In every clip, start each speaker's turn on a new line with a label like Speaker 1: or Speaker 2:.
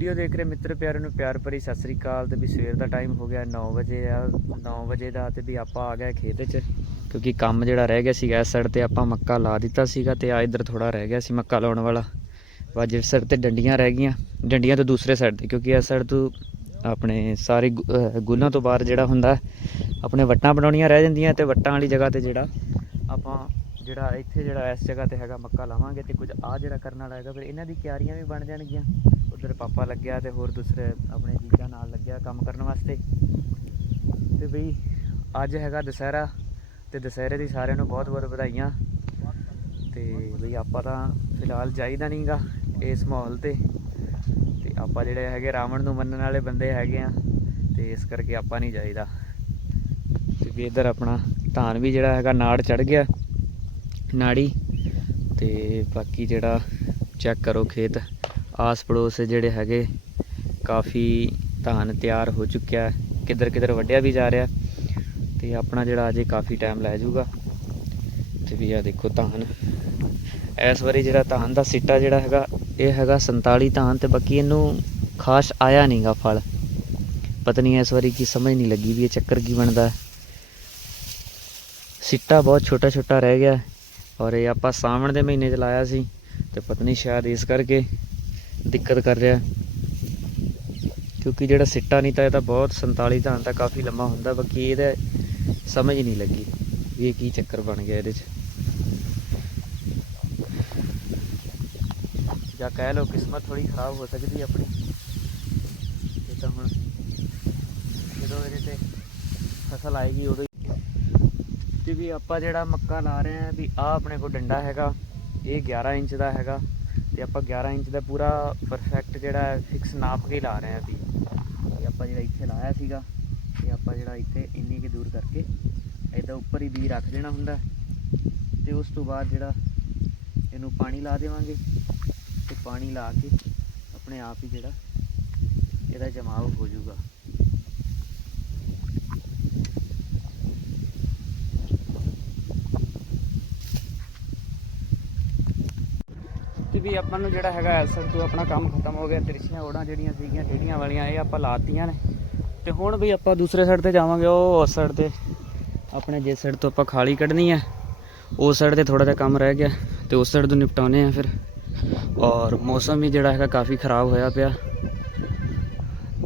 Speaker 1: Video ਦੇਖ ਰਹੇ ਮਿੱਤਰ ਪਿਆਰਿਆਂ ਨੂੰ ਪਿਆਰ ਭਰੀ ਸਤਿ ਸ੍ਰੀ ਅਕਾਲ ਤੇ ਵੀ ਸਵੇਰ ਦਾ ਟਾਈਮ ਹੋ ਗਿਆ 9 ਵਜੇ ਆ 9 ਵਜੇ ਦਾ ਤੇ ਵੀ ਆਪਾਂ ਆ ਗਏ ਖੇਤ 'ਚ, ਕਿਉਂਕਿ ਕੰਮ ਜਿਹੜਾ ਰਹਿ ਗਿਆ ਸੀਗਾ ਇਸ ਸਾਈਡ ਤੇ ਆਪਾਂ ਮੱਕਾ ਲਾ ਦਿੱਤਾ ਸੀਗਾ ਤੇ ਆ ਇੱਧਰ ਥੋੜਾ ਰਹਿ ਗਿਆ ਸੀ ਮੱਕਾ ਲਾਉਣ ਵਾਲਾ। ਵਾ ਜਿਸ ਸਾਈਡ ਤੇ ਡੰਡੀਆਂ ਰਹਿ ਗਈਆਂ, ਡੰਡੀਆਂ ਤੋਂ ਦੂਸਰੇ ਸਾਈਡ ਤੇ, ਕਿਉਂਕਿ ਇਸ ਸਾਈਡ ਤੋਂ ਆਪਣੇ ਸਾਰੇ ਗੁ- ਗੁੱਲਾਂ ਤੋਂ ਬਾਹਰ ਜਿਹੜਾ ਹੁੰਦਾ, ਆਪਣੇ ਵੱਟਾਂ ਬਣਾਉਣੀਆਂ ਰਹਿ ਜਾਂਦੀਆਂ ਤੇ ਵੱਟਾਂ ਵਾਲੀ ਜਗ੍ਹਾ ਤੇ ਜਿਹੜਾ ਆਪਾਂ ਜਿਹੜਾ ਇੱਥੇ ਜਿਹੜਾ ਇਸ ਜਗ੍ਹਾ ਤੇ ਹੈਗਾ ਮੱਕਾ ਲਾਵਾਂਗੇ ਤੇ ਕੁਝ ਆ ਜਿਹੜਾ ਕਰਨ ਵਾਲਾ ਹੈਗਾ, ਫਿਰ ਇਹਨਾਂ ਦੀ ਕਿਆਰੀਆਂ ਵੀ ਬਣ ਜਾਣਗੀਆਂ। ਉਧਰ ਪਾਪਾ ਲੱਗਿਆ ਤੇ ਹੋਰ ਦੂਸਰੇ ਆਪਣੇ ਜੀਜਾ ਨਾਲ ਲੱਗਿਆ ਕੰਮ ਕਰਨ ਵਾਸਤੇ। ਤੇ ਬਈ, ਅੱਜ ਹੈਗਾ ਦੁਸਹਿਰਾ ਤੇ ਦੁਸਹਿਰੇ ਦੀ ਸਾਰਿਆਂ ਨੂੰ ਬਹੁਤ ਬਹੁਤ ਵਧਾਈਆਂ। ਤੇ ਬਈ ਆਪਾਂ ਤਾਂ ਫਿਲਹਾਲ ਜਾਈਦਾ ਨਹੀਂਗਾ ਇਸ ਮਾਹੌਲ ਤੇ। ਤੇ ਆਪਾਂ ਜਿਹੜੇ ਹੈਗੇ ਰਾਵਣ ਨੂੰ ਮੰਨਣ ਵਾਲੇ ਬੰਦੇ ਹੈਗੇ ਆ, ਤੇ ਇਸ ਕਰਕੇ ਆਪਾਂ ਨਹੀਂ ਜਾਈਦਾ। ਤੇ ਵੀ ਇੱਧਰ ਆਪਣਾ ਧਾਨ ਵੀ ਜਿਹੜਾ ਹੈਗਾ ਨਾੜ ਚੜ ਗਿਆ, ਨਾੜੀ। ਤੇ ਬਾਕੀ ਜਿਹੜਾ ਚੈੱਕ ਕਰੋ ਖੇਤ। ਆਸ ਪੜੋਸ ਜਿਹੜੇ ਹੈਗੇ, ਕਾਫੀ ਧਾਨ ਤਿਆਰ ਹੋ ਚੁੱਕਿਆ ਕਿੱਧਰ ਕਿੱਧਰ ਵੱਢਿਆ ਵੀ ਜਾ ਰਿਹਾ। ਤੇ ਆਪਣਾ ਜਿਹੜਾ ਅਜੇ ਕਾਫੀ ਟਾਈਮ ਲੈ ਜਾਊਗਾ। ਤੇ ਵੀ ਆ ਦੇਖੋ ਧਾਨ। ਇਸ ਵਾਰੀ ਜਿਹੜਾ ਧਾਨ ਦਾ ਸਿੱਟਾ ਜਿਹੜਾ ਹੈਗਾ, ਇਹ ਹੈਗਾ 47 ਧਾਨ ਤੇ ਬਾਕੀ ਇਹਨੂੰ ਖਾਸ ਆਇਆ ਨਹੀਂਗਾ ਫਲ। ਪਤਾ ਨਹੀਂ ਇਸ ਵਾਰੀ ਕੀ ਸਮਝ ਨਹੀਂ ਲੱਗੀ ਵੀ ਇਹ ਚੱਕਰ ਕੀ ਬਣਦਾ ਸਿੱਟਾ ਬਹੁਤ ਛੋਟਾ ਛੋਟਾ ਰਹਿ ਗਿਆ ਔਰ ਇਹ ਆਪਾਂ ਸਾਵਣ ਦੇ ਮਹੀਨੇ ਚ ਲਾਇਆ ਸੀ। ਤੇ ਪਤਨੀ ਸ਼ਾਇਦ ਇਸ ਕਰਕੇ ਦਿੱਕਤ ਕਰ ਰਿਹਾ ਕਿਉਂਕਿ ਜਿਹੜਾ ਸਿੱਟਾ ਨਹੀਂ ਤਾਂ ਇਹ ਤਾਂ ਬਹੁਤ 47 ਧਾਨ ਤਾਂ ਕਾਫੀ ਲੰਮਾ ਹੁੰਦਾ, ਬਾਕੀ ਇਹਦਾ ਸਮਝ ਹੀ ਨਹੀਂ ਲੱਗੀ ਵੀ ਇਹ ਕੀ ਚੱਕਰ ਬਣ ਗਿਆ ਇਹਦੇ ਚ। ਜਾਂ ਕਹਿ ਲਓ ਕਿਸਮਤ ਥੋੜੀ ਖਰਾਬ ਹੋ ਸਕਦੀ ਆਪਣੀ। ਇਹ ਤਾਂ ਹੁਣ ਜਦੋਂ ਇਹਦੇ ਤੇ ਫਸਲ ਆਏਗੀ ਉਦੋਂ ਹੀ। ਤੇ ਵੀ ਆਪਾਂ ਜਿਹੜਾ ਮੱਕਾ ਲਾ ਰਹੇ ਆ ਵੀ ਆ ਆਪਣੇ ਕੋਲ ਡੰਡਾ ਹੈਗਾ, ਇਹ 11 ਇੰਚ ਦਾ ਹੈਗਾ। ਤੇ ਆਪਾਂ 11 ਇੰਚ ਦਾ ਪੂਰਾ ਪਰਫੈਕਟ ਜਿਹੜਾ ਫਿਕਸ ਨਾਪ ਕੇ ਲਾ ਰਹੇ ਆ ਵੀ ਤੇ ਆਪਾਂ ਜਿਹੜਾ ਇੱਥੇ ਲਾਇਆ ਸੀਗਾ, ਤੇ ਆਪਾਂ ਜਿਹੜਾ ਇੱਥੇ ਇੰਨੀ ਕਿ ਦੂਰ ਕਰਕੇ ਇਹਦਾ ਉੱਪਰ ਹੀ ਬੀ ਰੱਖ ਦੇਣਾ ਹੁੰਦਾ ਤੇ ਉਸ ਤੋਂ ਬਾਅਦ ਜਿਹੜਾ ਇਹਨੂੰ ਪਾਣੀ ਲਾ ਦੇਵਾਂਗੇ। ਤੇ ਪਾਣੀ ਲਾ ਕੇ ਆਪਣੇ ਆਪ ਹੀ ਜਿਹੜਾ ਇਹਦਾ ਜਮਾਵ ਹੋ ਜਾਊਗਾ। ਤੇ ਵੀ ਆਪਾਂ ਨੂੰ ਜਿਹੜਾ ਹੈਗਾ ਐਸਰ ਤੋਂ ਆਪਣਾ ਕੰਮ ਖਤਮ ਹੋ ਗਿਆ ਤਿਰਛੀਆਂ ਓੜਾਂ ਜਿਹੜੀਆਂ ਸੀਗੀਆਂ ਟੇਢੀਆਂ ਵਾਲੀਆਂ, ਇਹ ਆਪਾਂ ਲਾਤੀਆਂ ਨੇ। ਤੇ ਹੁਣ ਵੀ ਆਪਾਂ ਦੂਸਰੇ ਸਾਈਡ ਤੇ ਜਾਵਾਂਗੇ, ਉਹ ਉਸ ਸਾਈਡ ਤੇ। ਆਪਣੇ ਜਿਸ ਸਾਈਡ ਤੋਂ ਆਪਾਂ ਖਾਲੀ ਕੱਢਣੀ ਹੈ, ਉਸ ਸਾਈਡ ਤੇ ਥੋੜਾ ਜਿਹਾ ਕੰਮ ਰਹਿ ਗਿਆ, ਤੇ ਉਸ ਸਾਈਡ ਤੋਂ ਨਿਪਟਾਉਨੇ ਆ ਫਿਰ। ਔਰ ਮੌਸਮ ਵੀ ਜਿਹੜਾ ਹੈਗਾ ਕਾਫੀ ਖਰਾਬ ਹੋਇਆ ਪਿਆ।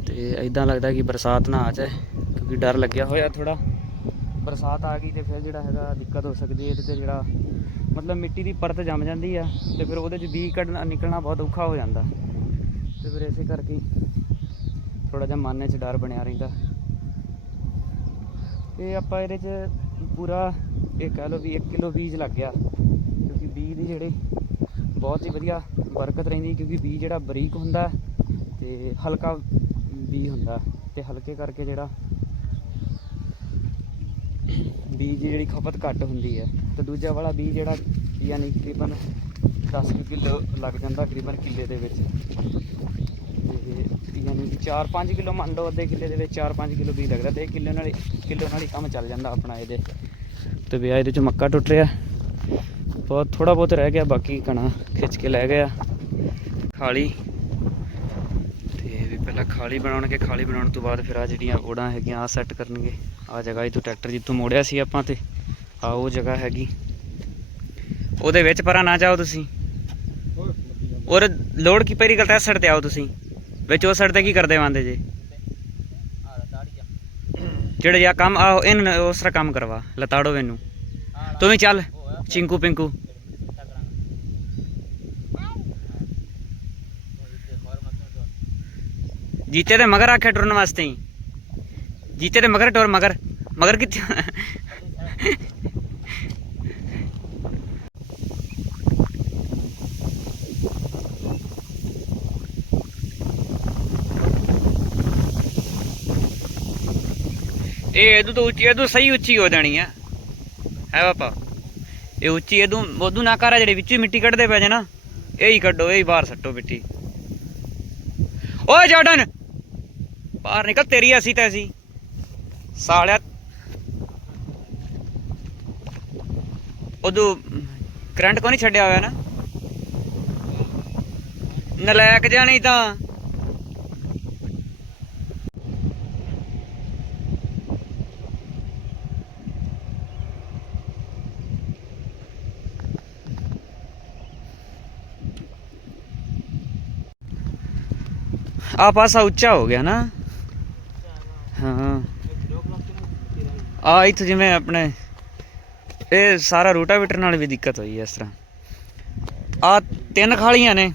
Speaker 1: ਤੇ ਐਦਾਂ ਲੱਗਦਾ ਕਿ ਬਰਸਾਤ ਨਾ ਆ ਜਾਏ, ਕਿਉਂਕਿ ਡਰ ਲੱਗਿਆ ਹੋਇਆ ਥੋੜਾ ਬਰਸਾਤ ਆ ਗਈ ਤੇ ਫਿਰ ਜਿਹੜਾ ਹੈਗਾ ਦਿੱਕਤ ਹੋ ਸਕਦੀ ਹੈ ਤੇ ਜਿਹੜਾ ਮਤਲਬ ਮਿੱਟੀ ਦੀ ਪਰਤ ਜੰਮ ਜਾਂਦੀ ਆ ਤੇ ਫਿਰ ਉਹਦੇ ਚ ਬੀ ਕੱਢਣਾ, ਨਿਕਲਣਾ ਬਹੁਤ ਔਖਾ ਹੋ ਜਾਂਦਾ। ਤੇ ਫਿਰ ਇਸੇ ਕਰਕੇ ਥੋੜਾ ਜਿਹਾ ਮਨ 'ਚ ਡਰ ਬਣਿਆ ਰਹਿੰਦਾ। ਤੇ ਆਪਾਂ ਇਹਦੇ 'ਚ ਪੂਰਾ ਇਹ ਕਹਿ ਲਓ ਵੀ 1 ਕਿਲੋ ਬੀਜ ਲੱਗ ਗਿਆ। ਕਿਉਂਕਿ ਬੀਜ ਦੀ ਜਿਹੜੇ ਬਹੁਤ ਹੀ ਵਧੀਆ ਬਰਕਤ ਰਹਿੰਦੀ ਕਿਉਂਕਿ ਬੀਜ ਜਿਹੜਾ ਬਰੀਕ ਹੁੰਦਾ ਤੇ ਹਲਕਾ ਬੀਜ ਹੁੰਦਾ। ਤੇ ਹਲਕੇ ਕਰਕੇ ਜਿਹੜਾ ਬੀਜ ਦੀ ਜਿਹੜੀ ਖਪਤ ਘੱਟ ਹੁੰਦੀ ਹੈ। ਤੇ ਦੂਜਾ ਵਾਲਾ ਬੀ ਜਿਹੜਾ ਯਾਨੀ ਤਕਰੀਬਨ 10 ਕਿਲੋ ਲੱਗ ਜਾਂਦਾ ਤਕਰੀਬਨ ਕਿੱਲੇ ਦੇ ਵਿੱਚ। ਤੇ ਯਾਨੀ ਕਿ 4-5 ਕਿਲੋ ਮੰਨ ਲਓ ਅੱਧੇ ਕਿੱਲੇ ਦੇ ਵਿੱਚ 4-5 ਕਿਲੋ ਬੀ ਲੱਗਦਾ ਤੇ ਇਹ ਕਿਲੋ ਨਾਲ ਕਿਲੋ ਨਾਲ ਹੀ ਕੰਮ ਚੱਲ ਜਾਂਦਾ ਆਪਣਾ ਇਹਦੇ। ਤੇ ਵਿਆਹ ਇਹਦੇ ਚ ਮੱਕਾ ਟੁੱਟ ਰਿਹਾ। ਬਹੁਤ ਥੋੜਾ ਬਹੁਤ ਰਹਿ ਗਿਆ, ਬਾਕੀ ਕਣਾ ਖਿੱਚ ਕੇ ਲੈ ਗਿਆ। ਖਾਲੀ। ਤੇ ਵੀ ਪਹਿਲਾਂ ਖਾਲੀ ਬਣਾਉਣਗੇ, ਖਾਲੀ ਬਣਾਉਣ ਤੋਂ ਬਾਅਦ ਫਿਰ ਆ ਜਿਹੜੀਆਂ ਓੜਾਂ ਹੈਗੀਆਂ ਆ ਸੈੱਟ ਕਰਨਗੇ। ਆ ਜਗ੍ਹਾ ਇਹ ਤੋਂ ਟਰੈਕਟਰ ਜਿੱਥੋਂ ਮੋੜਿਆ ਸੀ ਆਪਾਂ ਤੇ। ਆ ਉਹ ਜਗ੍ਹਾ ਹੈਗੀ। ਉਹਦੇ ਵਿੱਚ ਪਰਾਂ ਨਾ ਜਾਓ ਤੁਸੀਂ। ਔਰ ਲੋਡ ਕੀ ਪੈਰੀ ਕਰਤਾ ਸੜ ਤੇ ਆਓ ਤੁਸੀਂ। ਵਿੱਚ ਉਹ ਸੜ ਤੇ ਕੀ ਕਰਦੇ ਵਾਂਦੇ ਜੇ? ਜਿਹੜੇ ਜਾਂ ਕੰਮ, ਆਹੋ, ਇਹਨੂੰ ਉਸ ਤਰ੍ਹਾਂ ਕੰਮ ਕਰਵਾ। ਲਤਾੜੋ ਇਹਨੂੰ। ਤੂੰ ਵੀ ਚੱਲ, ਚਿੰਕੂ ਪਿੰਕੂ। ਜੀਤੇ ਦੇ ਮਗਰ ਆਖਿਆ ਟੁਰਨ ਵਾਸਤੇ। ਹੀ ਜੀਤੇ ਦੇ ਮਗਰ, ਟੁਰ ਮਗਰ। ਮਗਰ ਕਿੱਥੇ? ਇਹ ਇਹਦੋਂ ਤੋਂ ਉੱਚੀ, ਇਹਦੋਂ ਸਹੀ ਉੱਚੀ ਹੋ ਜਾਣੀ ਆ। ਹੈ ਪਾਪਾ ਇਹ ਉੱਚੀ, ਇਹਦੋਂ ਉਦੋਂ ਨਾ ਕਰਾ ਜਿਹੜੇ ਵਿੱਚੋਂ ਮਿੱਟੀ ਕੱਢਦੇ ਪਏ ਜੇ ਨਾ, ਇਹ ਕੱਢੋ, ਇਹ ਬਾਹਰ ਸੱਟੋ ਮਿੱਟੀ। ਓਏ ਜਾਰਡਨ, ਬਾਹਰ ਨਿਕਲ, ਤੇਰੀ ਅਸੀਂ ਤਾਂ ਅਸੀਂ। ਸਾਲਿਆ। ਉਦੋਂ ਕਰੰਟ ਕੋ ਨਹੀਂ ਛੱਡਿਆ ਹੋਇਆ ਨਾ? ਨਲਾਇਕ ਜਿਹਾ ਨਹੀਂ ਤਾਂ। ਆ ਪਾਸਾ ਉੱਚਾ ਹੋ ਗਿਆ ਨਾ। ਹਾਂ। ਆ ਇੱਥੇ ਜਿਵੇਂ ਆਪਣੇ ਇਹ ਸਾਰਾ ਰੂਟਾਵੀਟਰ ਨਾਲ ਵੀ ਦਿੱਕਤ ਹੋਈ ਇਸ ਤਰ੍ਹਾਂ। ਆ ਤਿੰਨ ਖਾਲੀਆਂ ਨੇ।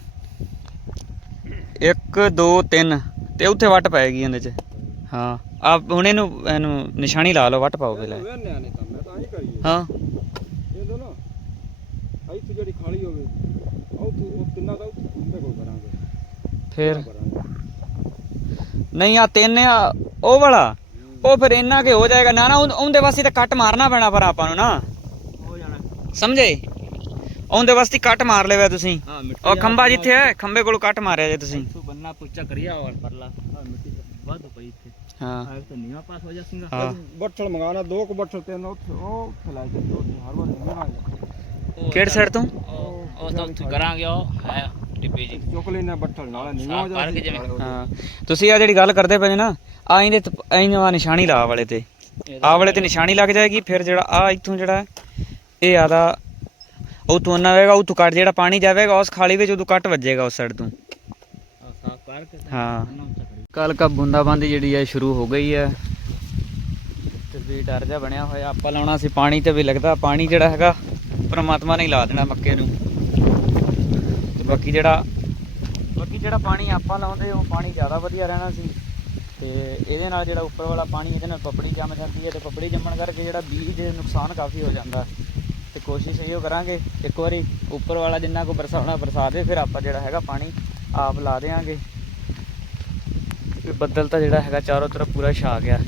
Speaker 1: 1 2 3 ਤੇ ਉੱਥੇ ਵੱਟ ਪਏਗੀ ਇਹਦੇ ਚ। ਹਾਂ। ਆ ਹੁਣ ਇਹਨੂੰ ਇਹਨੂੰ ਨਿਸ਼ਾਨੀ ਲਾ ਲਓ ਵੱਟ ਪਾਓ ਪਹਿਲਾਂ।
Speaker 2: ਹੀ। ਇਹ ਦੋ ਨਾ ਆਈ ਤੂੰ ਜਿਹੜੀ ਖਾਲੀ ਹੋਵੇ ਉਹ ਤੂੰ ਉਹ ਤਿੰਨਾਂ ਦਾ ਉੱਤੇ ਕੋ ਕਰਾਂਗੇ।
Speaker 1: ਫਿਰ?
Speaker 2: ਕਰਾਂਗੇ।
Speaker 1: ਨਹੀਂ ਆ ਤਿੰਨ ਆ ਉਹ ਵਾਲਾ। ਉਹ ਫਿਰ ਇੰਨਾ ਕਿ ਹੋ ਜਾਏਗਾ। ਨਾ ਨਾ ਉਹਦੇ ਵਾਸਤੇ ਤਾਂ ਕੱਟ ਮਾਰਨਾ ਪੈਣਾ ਪਰ ਆਪਾਂ ਨੂੰ ਨਾ।
Speaker 2: ਹੋ ਜਾਣਾ।
Speaker 1: ਸਮਝੇ? ਉਹਦੇ ਵਾਸਤੇ ਕੱਟ ਮਾਰ ਲਿਆ ਤੁਸੀਂ। ਉਹ ਖੰਭਾ ਜਿੱਥੇ ਹੈ ਖੰਭੇ ਕੋਲ ਕੱਟ ਮਾਰਿਆ ਜੇ ਤੁਸੀਂ।
Speaker 2: ਬੰਨਾ ਪੁੱਛਾ ਕਰਿਆ ਔਰ ਪਰਲਾ। ਹਾਂ ਮਿੱਟੀ ਵੱਧ ਪਈ ਇੱਥੇ।
Speaker 1: ਹਾਂ।
Speaker 2: ਤਾਂ ਨੀਵਾ ਪਾਸ ਹੋ ਜਾਸੀਗਾ। ਬੱਠਲ ਮੰਗਾਣਾ ਦੋ ਕੁ ਬੱਠਲ ਤਿੰਨ ਉੱਥੇ ਉਹ ਲਾਈ ਤੇ ਦੋ ਹਰ ਵਾਰ ਨਹੀਂ
Speaker 1: ਕਿਹੜੀ ਸਾਈਡ ਤੋਂ?
Speaker 2: ਉਹ ਤਾਂ ਉੱਥੇ
Speaker 3: ਕਰਾਂਗੇ ਉਹ ਹੈ ਟਿੱਬੇ ਜੀ
Speaker 2: ਚੁੱਕ ਲੈਣਾ ਬੱਠਲ ਨਾਲ ਨੀਵਾ ਹੋ
Speaker 3: ਸਾਫ਼ ਕਰਕੇ ਜਿਵੇਂ।
Speaker 1: ਹਾਂ। ਤੁਸੀਂ ਆ ਜਿਹੜੀ ਗੱਲ ਕਰਦੇ ਪਏ ਨਾ ਆ ਇਹਦੇ ਤੇ ਇਹਨਾਂ ਨਿਸ਼ਾਨੀ ਲਾ ਵਾਲੇ ਤੇ। ਆ ਵਾਲੇ ਤੇ ਨਿਸ਼ਾਨੀ ਲੱਗ ਜਾਏਗੀ ਫਿਰ ਜਿਹੜਾ ਆ ਇੱਥੋਂ ਜਿਹੜਾ ਇਹ ਆਦਾ ਉਹ ਤੋਂ ਨਾ ਹੋਏਗਾ ਉਹ ਤੋਂ ਕੱਟ ਜਿਹੜਾ ਪਾਣੀ ਜਾਵੇਗਾ ਉਸ ਖਾਲੀ ਵਿੱਚ ਉਦੋਂ ਕੱਟ ਵੱਜੇਗਾ ਉਸ ਸਾਈਡ ਤੋਂ।
Speaker 3: ਸਾਫ਼ ਕਰਕੇ
Speaker 1: ਹਾਂ। ਕੱਲ ਕਾ ਬੂੰਦਾਬਾਂਦੀ ਜਿਹੜੀ ਹੈ ਸ਼ੁਰੂ ਹੋ ਗਈ ਹੈ ਤੇ ਵੀ ਡਰ ਜਾ ਬਣਿਆ ਹੋਇਆ ਆਪਾਂ ਲਾਉਣਾ ਸੀ ਪਾਣੀ ਤੇ ਵੀ ਲੱਗਦਾ ਪਾਣੀ ਜਿਹੜਾ ਹੈਗਾ ਪ੍ਰਮਾਤਮਾ ਨੇ ਹੀ ਲਾ ਦੇਣਾ ਮੱਕੇ ਨੂੰ। ਬਾਕੀ ਜਿਹੜਾ ਬਾਕੀ ਜਿਹੜਾ ਪਾਣੀ ਆਪਾਂ ਲਾਉਂਦੇ, ਉਹ ਪਾਣੀ ਜ਼ਿਆਦਾ ਵਧੀਆ ਰਹਿਣਾ ਸੀ। ਤੇ ਇਹਦੇ ਨਾਲ ਜਿਹੜਾ ਉੱਪਰ ਵਾਲਾ ਪਾਣੀ, ਇਹਦੇ ਨਾਲ ਪਪੜੀ ਜੰਮ ਜਾਂਦੀ ਹੈ ਤੇ ਪਪੜੀ ਜੰਮਣ ਕਰਕੇ ਜਿਹੜਾ ਬੀਜ ਨੁਕਸਾਨ ਕਾਫੀ ਹੋ ਜਾਂਦਾ। ਤੇ ਕੋਸ਼ਿਸ਼ ਇਹੋ ਕਰਾਂਗੇ, ਇੱਕ ਵਾਰੀ ਉੱਪਰ ਵਾਲਾ ਜਿੰਨਾ ਕੋ ਬਰਸਾਉਣਾ ਬਰਸਾ ਦੇ, ਫਿਰ ਆਪਾਂ ਜਿਹੜਾ ਹੈਗਾ ਪਾਣੀ ਆਪ ਲਾ ਦੇਾਂਗੇ ਵੀ ਬੱਦਲ ਤਾਂ ਜਿਹੜਾ ਹੈਗਾ ਚਾਰੋਂ ਤਰਫ ਪੂਰਾ ਛਾ ਗਿਆ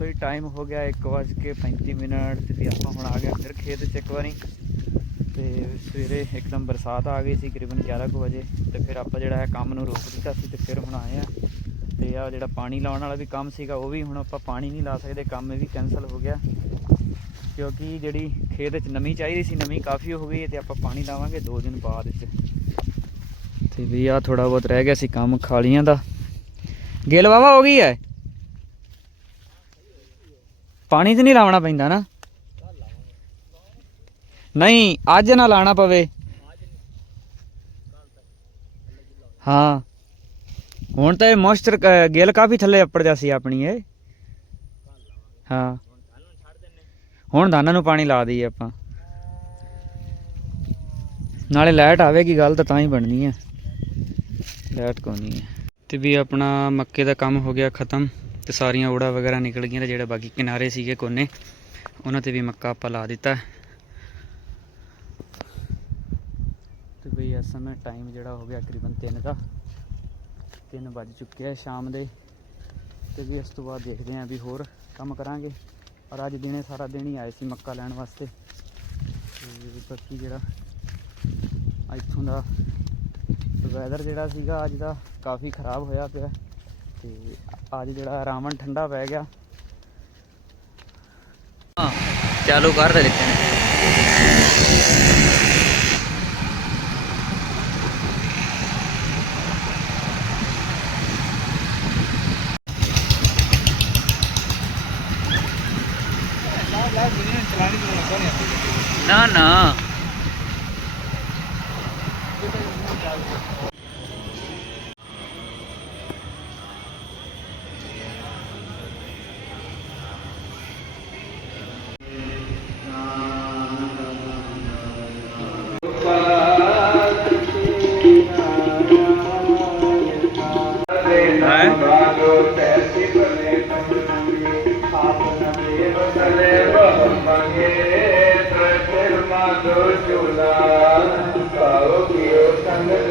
Speaker 1: ਬਈ ਟਾਈਮ ਹੋ ਗਿਆ 1:35 ਮਿੰਟ ਤੇ ਵੀ ਆਪਾਂ ਹੁਣ ਆ ਗਏ ਫਿਰ ਖੇਤ 'ਚ ਇੱਕ ਵਾਰੀ। ਤੇ ਸਵੇਰੇ ਇੱਕਦਮ ਬਰਸਾਤ ਆ ਗਈ ਸੀ ਕਰੀਬਨ 11 ਕੁ ਵਜੇ ਤੇ ਫਿਰ ਆਪਾਂ ਜਿਹੜਾ ਹੈ ਕੰਮ ਨੂੰ ਰੋਕ ਦਿੱਤਾ ਸੀ ਤੇ ਫਿਰ ਹੁਣ ਆਏ ਆ। ਤੇ ਆ ਜਿਹੜਾ ਪਾਣੀ ਲਾਉਣ ਵਾਲਾ ਵੀ ਕੰਮ ਸੀਗਾ ਉਹ ਵੀ ਹੁਣ ਆਪਾਂ ਪਾਣੀ ਨਹੀਂ ਲਾ ਸਕਦੇ, ਕੰਮ ਇਹ ਵੀ ਕੈਨਸਲ ਹੋ ਗਿਆ। ਕਿਉਂਕਿ ਜਿਹੜੀ ਖੇਤ 'ਚ ਨਮੀ ਚਾਹੀਦੀ ਸੀ, ਨਮੀ ਕਾਫੀ ਹੋ ਗਈ ਹੈ ਤੇ ਆਪਾਂ ਪਾਣੀ ਲਾਵਾਂਗੇ 2 ਦਿਨ ਬਾਅਦ 'ਚ। ਤੇ ਵੀ ਆ ਥੋੜਾ ਬਹੁਤ ਰਹਿ ਗਿਆ ਸੀ ਕੰਮ ਖਾਲੀਆਂ ਦਾ। ਗਿੱਲ ਵਾਵਾ ਹੋ ਗਈ ਹੈ ਪਾਣੀ ਤੇ ਨਹੀਂ ਲਾਉਣਾ ਪੈਂਦਾ ਨਾ। ਨਹੀਂ, ਅੱਜ ਨਾ ਲਾਣਾ ਪਵੇ। ਹਾਂ। ਹੁਣ ਤਾਂ ਇਹ ਮੋਇਸਚਰ ਗਿੱਲ ਕਾਫੀ ਥੱਲੇ ਉੱਪਰ ਜਾ ਸੀ ਆਪਣੀ ਇਹ। ਹਾਂ। ਹੁਣ ਦਾਨਾਂ ਨੂੰ ਪਾਣੀ ਲਾ ਦਈਏ ਆਪਾਂ। ਨਾਲੇ ਲਾਈਟ ਆਵੇਗੀ, ਗੱਲ ਤਾਂ ਤਾਂ ਹੀ ਬਣਨੀ ਹੈ ਲਾਈਟ ਕੋਈ ਨਹੀਂ ਹੈ ਤੇ ਵੀ ਆਪਣਾ ਮੱਕੇ ਦਾ ਕੰਮ ਹੋ ਗਿਆ ਖਤਮ। ਤੇ ਸਾਰੀਆਂ ਓੜਾ ਵਗੈਰਾ ਨਿਕਲ ਗਈਆਂ ਤੇ ਜਿਹੜਾ ਬਾਕੀ ਕਿਨਾਰੇ ਸੀਗੇ ਕੋਨੇ, ਉਹਨਾਂ ਤੇ ਵੀ ਮੱਕਾ ਆਪਾਂ ਲਾ ਦਿੱਤਾ। ਤੇ ਬਈ ਇਸ ਸਮੇਂ ਟਾਈਮ ਜਿਹੜਾ ਹੋ ਗਿਆ ਤਕਰੀਬਨ 3 ਦਾ। 3 ਵੱਜ ਚੁੱਕਿਆ ਸ਼ਾਮ ਦੇ। ਤੇ ਵੀ ਇਸ ਤੋਂ ਬਾਅਦ ਦੇਖਦੇ ਆਂ ਵੀ ਹੋਰ ਕੰਮ ਕਰਾਂਗੇ। ਪਰ ਅੱਜ ਦਿਨੇ ਸਾਰਾ ਦਿਨ ਹੀ ਆਏ ਸੀ ਮੱਕਾ ਲੈਣ ਵਾਸਤੇ। ਤੇ ਬਾਕੀ ਜਿਹੜਾ ਇੱਥੋਂ ਦਾ ਵੈਦਰ ਜਿਹੜਾ ਸੀਗਾ ਅੱਜ ਦਾ ਕਾਫੀ ਖਰਾਬ ਹੋਇਆ ਪਿਆ। ਤੇ ਅੱਜ ਜਿਹੜਾ ਰਾਵਣ ਠੰਡਾ ਪੈ ਗਿਆ। ਹਾਂ ਚਾਲੂ ਕਰ ਦੇ ਦਿੱਤੇ ਨੇ ਨਾ। ਨਾ
Speaker 2: ਚੂਲਾ ਕਾਉ ਕਿਉ ਸੰਗ